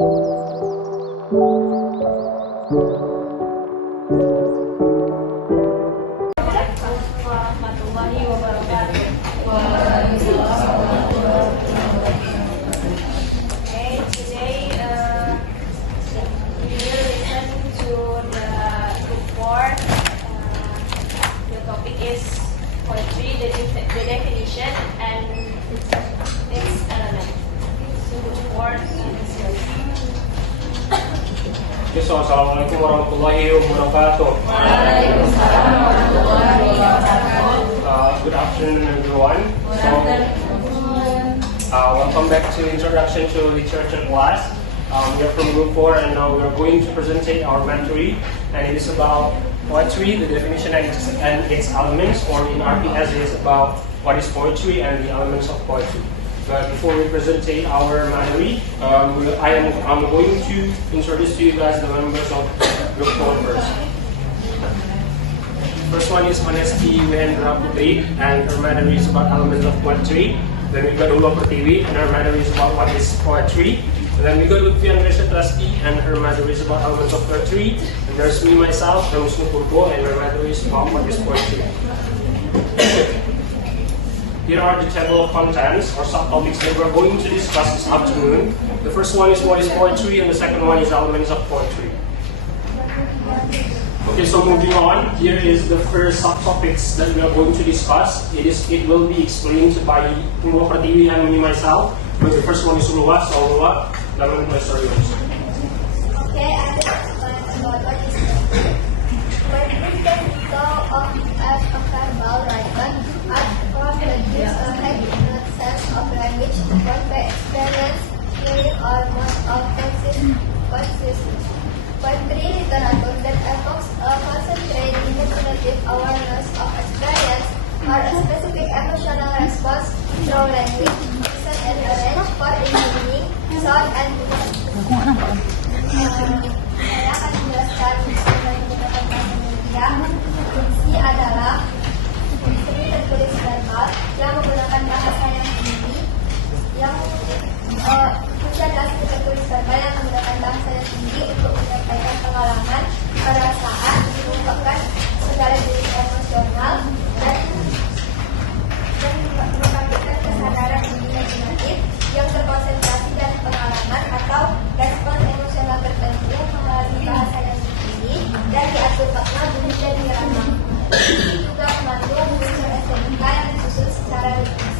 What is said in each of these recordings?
Warahmatullahi wabarakatuh. Okay, today we will listen to the book 4. The topic is poetry, the definition and its element. So book 4 is yours. Okay, so Assalamualaikum warahmatullahi wabarakatuh. Waalaikumsalam warahmatullahi wabarakatuh. Good afternoon, everyone. Welcome back to Introduction to Literature class. We are from Group 4 and now we are going to present our mastery, and it is about poetry, the definition and its elements, or in RPS it is about what is poetry and the elements of poetry. But before we present our mastery, I'm going to introduce to you guys the members of Group 4 first. First one is Honesty Wehendra Putri, and her matter is about elements of poetry. Then we got Ula Pertiwi, and her matter is about what is poetry. And then we got Lutfi Andresa Trasti, and her matter is about elements of poetry. And there's me, myself, Ramusnu Purbo, and her matter is about what is poetry. Here are the table of contents or subtopics that we're going to discuss this afternoon. The first one is what is poetry, and the second one is elements of poetry. Okay, so moving on, here is the first subtopics that we are going to discuss. It will be explained by Ula Pertiwi and me myself. But the first one is Ulwa, so Ulwa, lemon pleasure yours. Okay, I will explain about what is poetry. Poetry can be thought of as a verbal written art form that gives a high sense of language convey experience, feeling, or mode of consciousness. Poetry literature that evokes a concentrated imaginative awareness of experience or a specific emotional response through language, reason and arrange for meaning, sound, and saya akan menjelaskan dengan menggunakan bahasa Indonesia. Puisi adalah puisi tertulis verbal yang menggunakan bahasa yang tinggi, yang puisi adalah puisi tertulis verbal yang menggunakan bahasa yang tinggi untuk menyampaikan pengalaman, perasaan, mengungkapkan segala jenis emosional dan membangkitkan kesadaran imajinatif yang terkonsentrasi dari pengalaman atau respon emosional tertentu melalui bahasa yang tinggi dan diatur makna bunyi dan irama. Ini juga membantu unsur estetika yang disusun secara ringkas.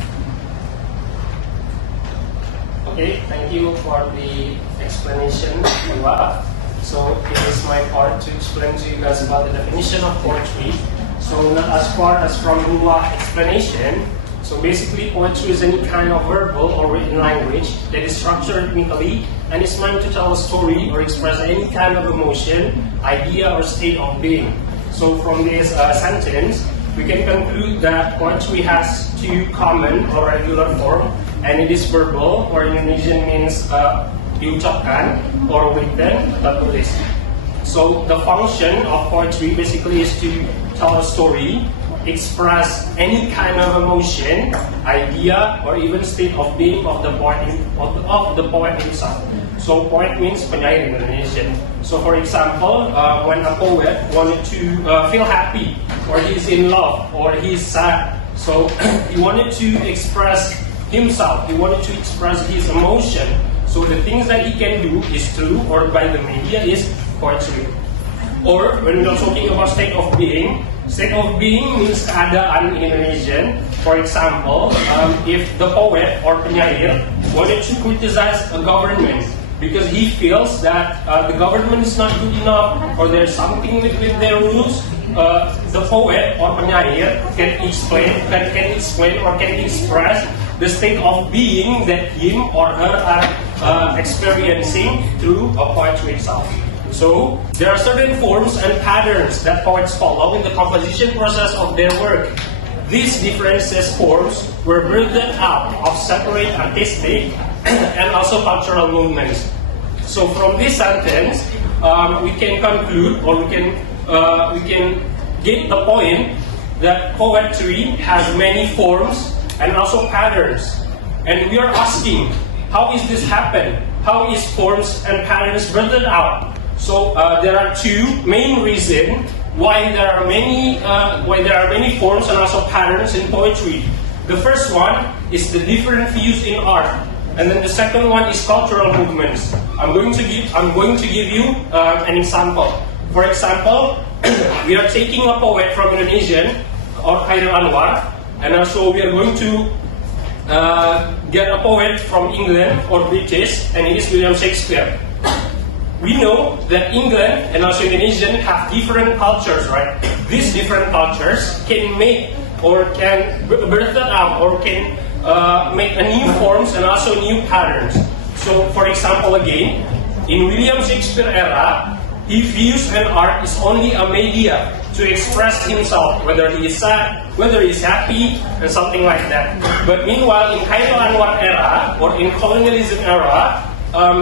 Okay, thank you for the explanation, Ula. So it is my part to explain to you guys about the definition of poetry. So not as far as from Ula explanation, so basically poetry is any kind of verbal or written language that is structured rhythmically and is meant to tell a story or express any kind of emotion, idea, or state of being. So from this sentence, we can conclude that poetry has two common or regular form, and it is verbal, or in Indonesian means diucapkan, or written, tertulis. So the function of poetry basically is to tell a story, express any kind of emotion, idea, or even state of being of the poet himself. So poet means penyair in Indonesian. So for example, when a poet wanted to feel happy, or he's in love, or he's sad, so he wanted to express himself, he wanted to express his emotion. So the things that he can do is through or by the media is poetry. Or when we're talking about state of being means keadaan in Indonesian. For example, if the poet or penyair wanted to criticize a government because he feels that the government is not good enough or there's something with their rules, the poet or penyair can explain or can express the state of being that him or her are experiencing through a poetry itself. So, there are certain forms and patterns that poets follow in the composition process of their work. These different forms were built up of separate artistic and also cultural movements. So, from this sentence, we can conclude, or we can get the point that poetry has many forms and also patterns. And we are asking, how is this happen? how is forms and patterns blurted out? So there are two main reasons why there are many forms and also patterns in poetry. The first one is the different views in art, and then the second one is cultural movements. I'm going to give you an example. For example, we are taking a poet from Indonesian, or Khairil Anwar, and also we are going to get a poet from England or British, and it is William Shakespeare. We know that England and also Indonesian have different cultures, right? These different cultures can make or can birth out or can make a new forms and also new patterns. So, for example, again, in William Shakespeare era, he views an art is only a media to express himself, whether he is sad, whether he is happy, and something like that. But meanwhile, in Khairil Anwar era or in colonialism era,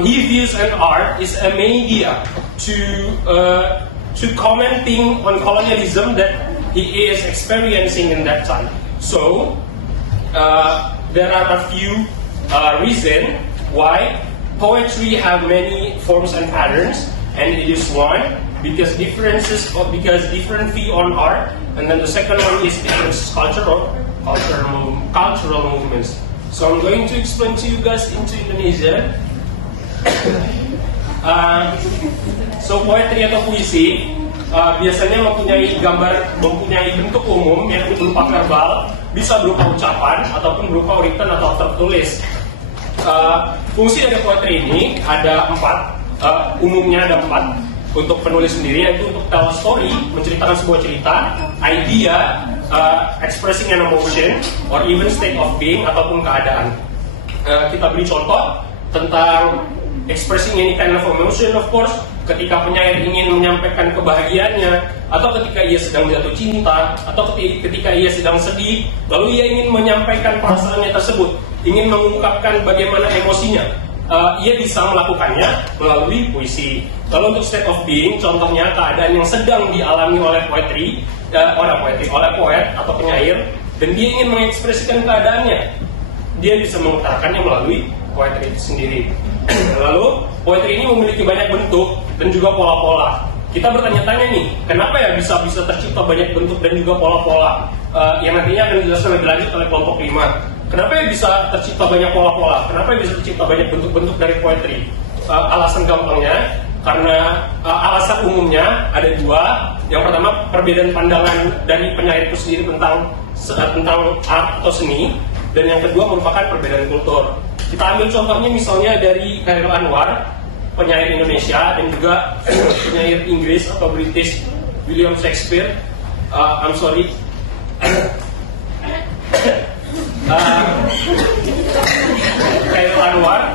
he views an art is a media to commenting on colonialism that he is experiencing in that time. So there are a few reasons why poetry have many forms and patterns, and it is one because different view on art, and then the second one is different cultural movements. So I'm going to explain to you guys into Indonesia. So poetry atau puisi biasanya mempunyai bentuk umum yang berupa verbal, bisa berupa ucapan ataupun berupa written atau tertulis. Fungsi dari poetry ini ada 4, umumnya ada 4. Untuk penulis sendiri yaitu untuk tell a story, menceritakan sebuah cerita, idea, expressing an emotion, or even state of being ataupun keadaan. Kita beri contoh tentang expressing any kind of emotion, of course, ketika penyair ingin menyampaikan kebahagiaannya, atau ketika ia sedang jatuh cinta, atau ketika ia sedang sedih, lalu ia ingin menyampaikan perasaannya tersebut, ingin mengungkapkan bagaimana emosinya. Ia bisa melakukannya melalui puisi. Lalu untuk state of being, contohnya keadaan yang sedang dialami oleh oleh poet atau penyair, dan dia ingin mengekspresikan keadaannya, dia bisa mengutarakannya melalui poetry itu sendiri. Lalu poetry ini memiliki banyak bentuk dan juga pola-pola. Kita bertanya-tanya nih, kenapa ya bisa tercipta banyak bentuk dan juga pola-pola? Yang nantinya akan dijelaskan lebih lanjut oleh kelompok 5. Kenapa ya bisa tercipta banyak pola-pola? Kenapa ya bisa tercipta banyak bentuk-bentuk dari poetry? Alasan gampangnya, karena alasan umumnya ada 2. Yang pertama, perbedaan pandangan dari penyair itu sendiri tentang art atau seni, dan yang kedua merupakan perbedaan kultur. Kita ambil contohnya misalnya dari Khairil Anwar, penyair Indonesia, dan juga penyair Inggris atau British William Shakespeare. Khairil Anwar,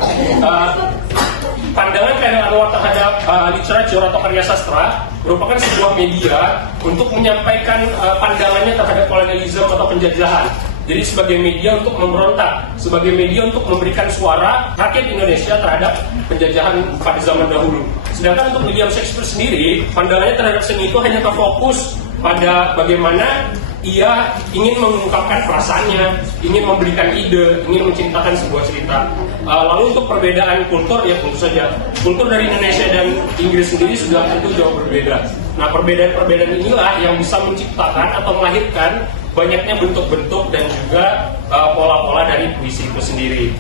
pandangan Khairil Anwar terhadap literatur atau karya sastra merupakan sebuah media untuk menyampaikan pandangannya terhadap kolonialisme atau penjajahan. Jadi sebagai media untuk memberontak, sebagai media untuk memberikan suara rakyat Indonesia terhadap penjajahan pada zaman dahulu. Sedangkan untuk William Shakespeare sendiri, pandangannya terhadap seni itu hanya terfokus pada bagaimana ia ingin mengungkapkan perasaannya, ingin memberikan ide, ingin menceritakan sebuah cerita. Lalu untuk perbedaan kultur, ya tentu saja kultur dari Indonesia dan Inggris sendiri sudah tentu jauh berbeda. Nah, perbedaan-perbedaan inilah yang bisa menciptakan atau melahirkan banyaknya bentuk-bentuk dan juga pola-pola dari puisi itu sendiri.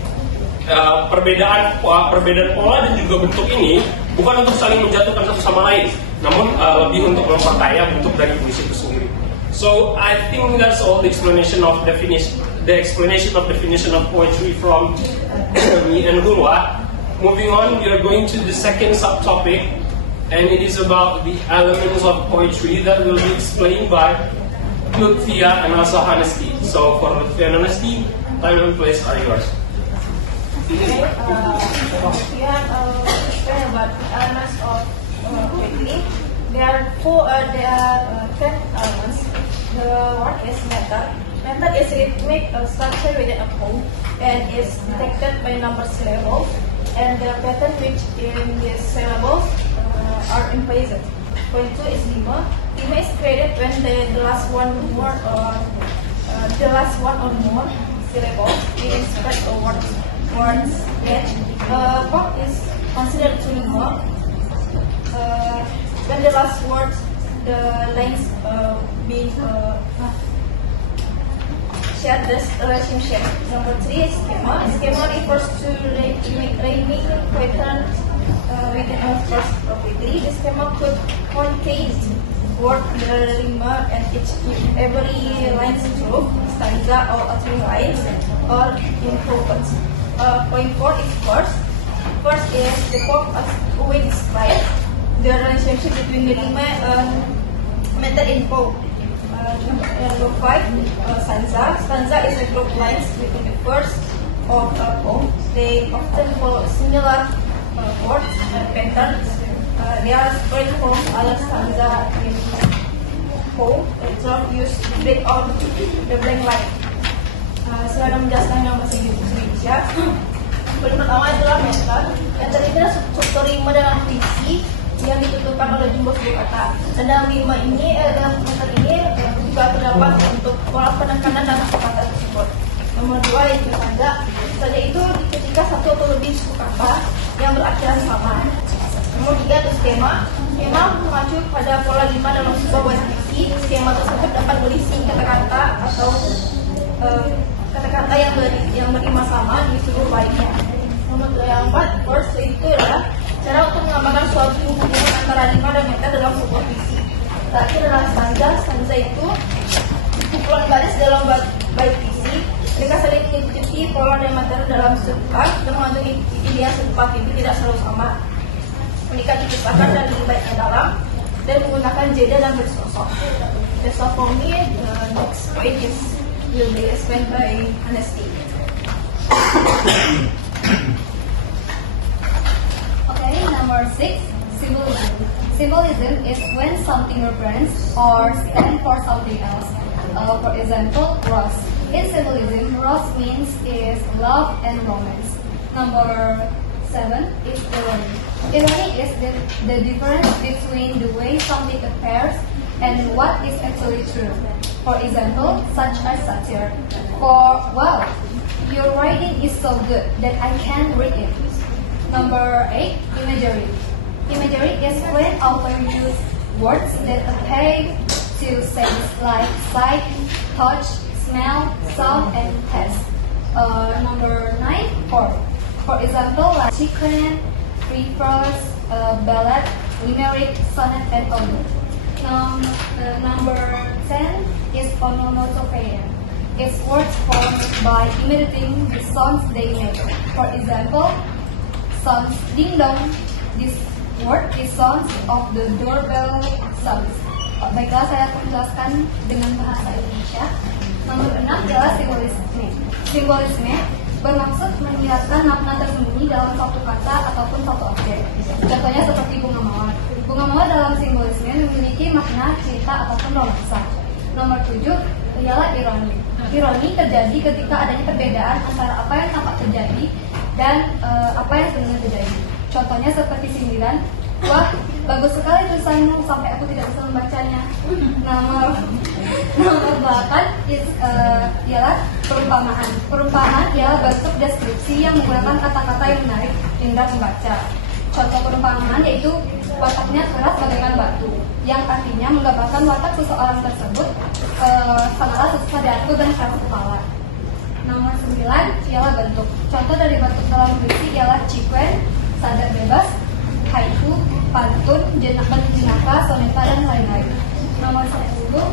Perbedaan pola dan juga bentuk ini bukan untuk saling menjatuhkan satu sama lain, namun lebih untuk memperkaya bentuk dari puisi itu sendiri. So I think that's all the explanation of definition of poetry from me and Hulwa. Moving on, we are going to the second subtopic, and it is about the elements of poetry that will be explained by Lutfia and also Honesty. So for Lutfia and Honesty, time and place are yours. Okay, we have explain about the elements of poetry. There are 10 elements. The one is method. Method is rhythmic structure within a poem and is detected by number syllables, and the pattern which in these syllables are implicit. Point 2 is rima. Rima is created when the last one or more syllables meaning spread or word words that what is considered to rima when the last words the lines being share this relationship. Number 3 is schema. Schema refers to rhyming pattern within a first property. The schema could contain word rima and every line stroke, stanza or a 3 lines or in poets. Point 4 is verse. Verse is the poem always describe the relationship between the rima and method in poem. Number 5, stanza. Stanza is a group lines within the verse of a poem. They often follow similar words and patterns. They are spread from other stanza in poem. It's not used to break out the blank line. Saya akan menjelaskan dalam bahasa Indonesia. Yang pertama adalah method. Method itu adalah struktur rima dalam puisi yang ditentukan oleh jumlah suku kata. Dan dalam rima ini, dalam method ini juga terdapat untuk pola penekanan dan kata tersebut. Nomor 2 yaitu stanza. Stanza itu ketika satu atau lebih suku kata yang berakhiran sama. Nomor 3 itu skema. Skema mengacu pada pola rima dalam sebuah puisi. Skema tersebut dapat berisi kata-kata atau kata-kata yang berima sama di seluruh baitnya. Nomor 4, verse itu adalah cara untuk menggambarkan suatu hubungan antara rima dan meta dalam sebuah puisi. Terakhir adalah stanza. Stanza itu kumpulan baris dalam bait puisi. Mereka saling mengikuti pola dan materi dalam sebuah dan mengandung ideal sebuah itu tidak selalu sama. Mereka diciptakan dari bait yang dalam dan menggunakan jeda dan bersosok. That's all for me. The next point will be explained by Anasti. Okay, number 6, symbolism. Symbolism is when something represents or stands for something else. For example, rose. In symbolism, rose means is love and romance. Number 7 is irony. Irony is the difference between the way something appears and what is actually true. For example, such as satire. For, wow, your writing is so good that I can't read it. Number 8, imagery. Imagery is when author use words that appeal to sense like sight, touch, smell, sound, and taste. Number 9, form. For example, like sequence, free prose, ballad, limerick, sonnet, and ode. Number 10 is onomatopoeia. It's words formed by imitating the sounds they make. For example, sounds ding dong. This word is sounds of the doorbell sounds. Baiklah, saya akan menjelaskan dengan bahasa Indonesia. Nomor 6 adalah simbolisme. Simbolisme bermaksud menjelaskan makna tersembunyi dalam satu kata ataupun satu objek. Contohnya seperti bunga mawar. Bunga mawar dalam simbolisme memiliki makna cerita ataupun romansa. Nomor 7 ialah ironi. Ironi terjadi ketika adanya perbedaan antara apa yang tampak terjadi dan apa yang sebenarnya terjadi. Contohnya seperti sindiran, wah bagus sekali tulisanmu sampai aku tidak bisa membacanya. Nomor 8 ialah perumpamaan. Perumpamaan ialah bentuk deskripsi yang menggunakan kata-kata yang menarik indra pembaca. Contoh perumpamaan yaitu wataknya keras bagaikan batu, yang artinya menggambarkan watak seseorang tersebut sangatlah susah diatur dan keras kepala. Nomor 9 ialah bentuk. Contoh dari bentuk dalam puisi ialah cikwen, sadar bebas, haiku, pantun, jenaka, soneta, dan lain-lain. Nomor 10,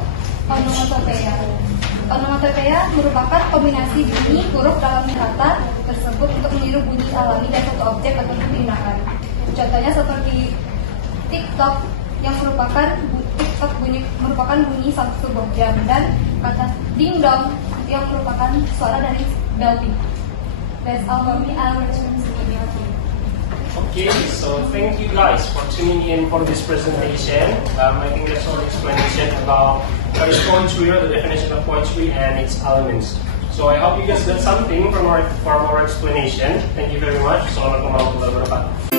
onomatopoeia. Onomatopoeia merupakan kombinasi bunyi huruf dalam kata tersebut untuk meniru bunyi alami dari satu objek atau tindakan. Contohnya seperti TikTok yang merupakan bunyi satu sebuah jam, dan kata ding dong yang merupakan suara dari bell ring. That's all for me. I'll return to you. Okay, so thank you guys for tuning in for this presentation. I think that's all explanation about what is poetry, or the definition of poetry and its elements. So I hope you guys got something from our explanation. Thank you very much. Assalamualaikum warahmatullahi wabarakatuh.